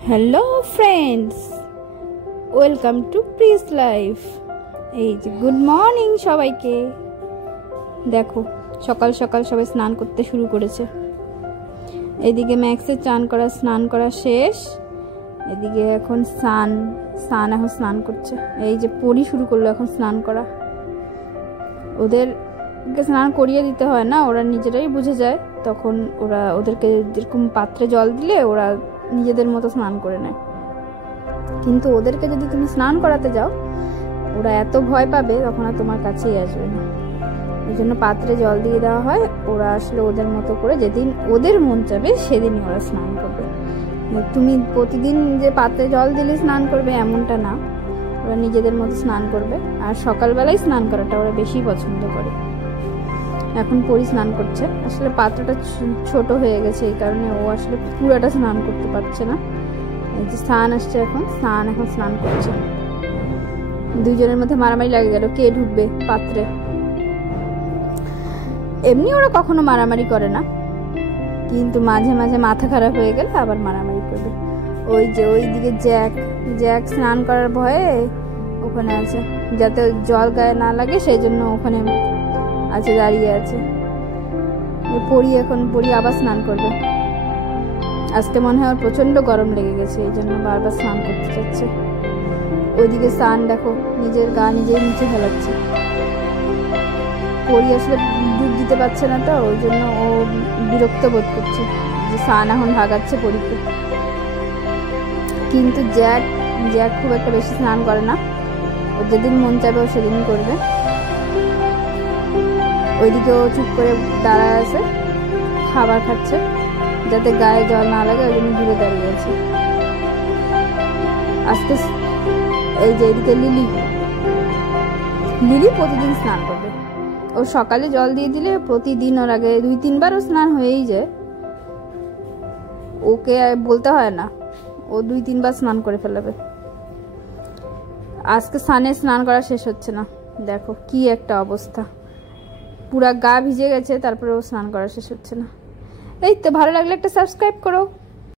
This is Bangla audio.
হ্যালো ফ্রেন্ডস, ওয়েলকাম টু প্রিস লাইফ। এই যে গুড মর্নিং সবাইকে। দেখো সকাল সকাল সবাই স্নান করতে শুরু করেছে। এদিকে ম্যাক্সের স্নান করা শেষ। এদিকে এখন এখন স্নান করছে। এই যে পরি শুরু করলো এখন স্নান করা। ওদেরকে স্নান করিয়ে দিতে হয় না, ওরা নিজেরাই বুঝে যায়। তখন ওদেরকে যেরকম পাত্রে জল দিলে ওরা নিজেদের মতো স্নান করে নেয়। কিন্তু ওদেরকে যদি তুমি স্নান করাতে যাও, ওরা এত ভয় পাবে তখন আর তোমার কাছেই আসবে না। ওই জন্য পাত্রে জল দিয়ে দেওয়া হয়। ওরা আসলে ওদের মতো করে যেদিন ওদের মন চাবে সেদিনই ওরা স্নান করবে। তুমি প্রতিদিন যে পাত্রে জল দিলে স্নান করবে এমনটা না, ওরা নিজেদের মতো স্নান করবে। আর সকালবেলায় স্নান করাটা ওরা বেশি পছন্দ করে। এখন পরি স্নান করছে। আসলে পাত্রটা ছোট হয়ে গেছে, এই কারণে ও আসলে পুরোটা স্নান করতে পারছে না। এই যে স্নান আসছে, এখন স্নান করছে। দুইজনের মধ্যে মারামারি লাগে গেল কে ঢুকবে পাত্রে। এমনি ওরা কখনো মারামারি করে না, কিন্তু মাঝে মাঝে মাথা খারাপ হয়ে গেলে আবার মারামারি করবে। ওই যে ওইদিকে জ্যাক স্নান করার ভয়ে ওখানে আছে, যাতে জল গায়ে না লাগে সেই জন্য ওখানে আছে, দাঁড়িয়ে আছে। পরি আবার স্নান করবে। আজকে মনে হয় ওর প্রচন্ড গরম লেগে গেছে, এই জন্য বারবার স্নান করতে চাচ্ছে। ওইদিকে স্নান দেখো নিজের গা নিজেই নিচে ফেলাচ্ছে। পরি আসলে ডুব দিতে পারছে না, তো ওই জন্য ও বিরক্ত বোধ করছে যে স্নান এখন ভাগাচ্ছে পরিকে। কিন্তু জ্যাক খুব একটা বেশি স্নান করে না, ও যেদিন মন চাইবে ও সেদিনই করবে। ওইদিকে ও চুপ করে দাঁড়ায় আছে, খাবার খাচ্ছে, যাতে গায়ে জল না লাগে ওই জন্য দূরে দাঁড়িয়ে আছে। আজকে এই যে এইদিকে লিলি প্রতিদিন স্নান করবে। ও সকালে জল দিয়ে দিলে প্রতিদিন ওর আগে 2-3 বার ও স্নান হয়েই যায়। ওকে বলতে হয় না, ও 2-3 বার স্নান করে ফেলবে। আজকে স্নান করা শেষ হচ্ছে না। দেখো কি একটা অবস্থা, পুরা গা ভিজে গেছে, তারপরে ও স্নান করা শেষ হচ্ছে না। এই তো, ভালো লাগলে একটা সাবস্ক্রাইব করো।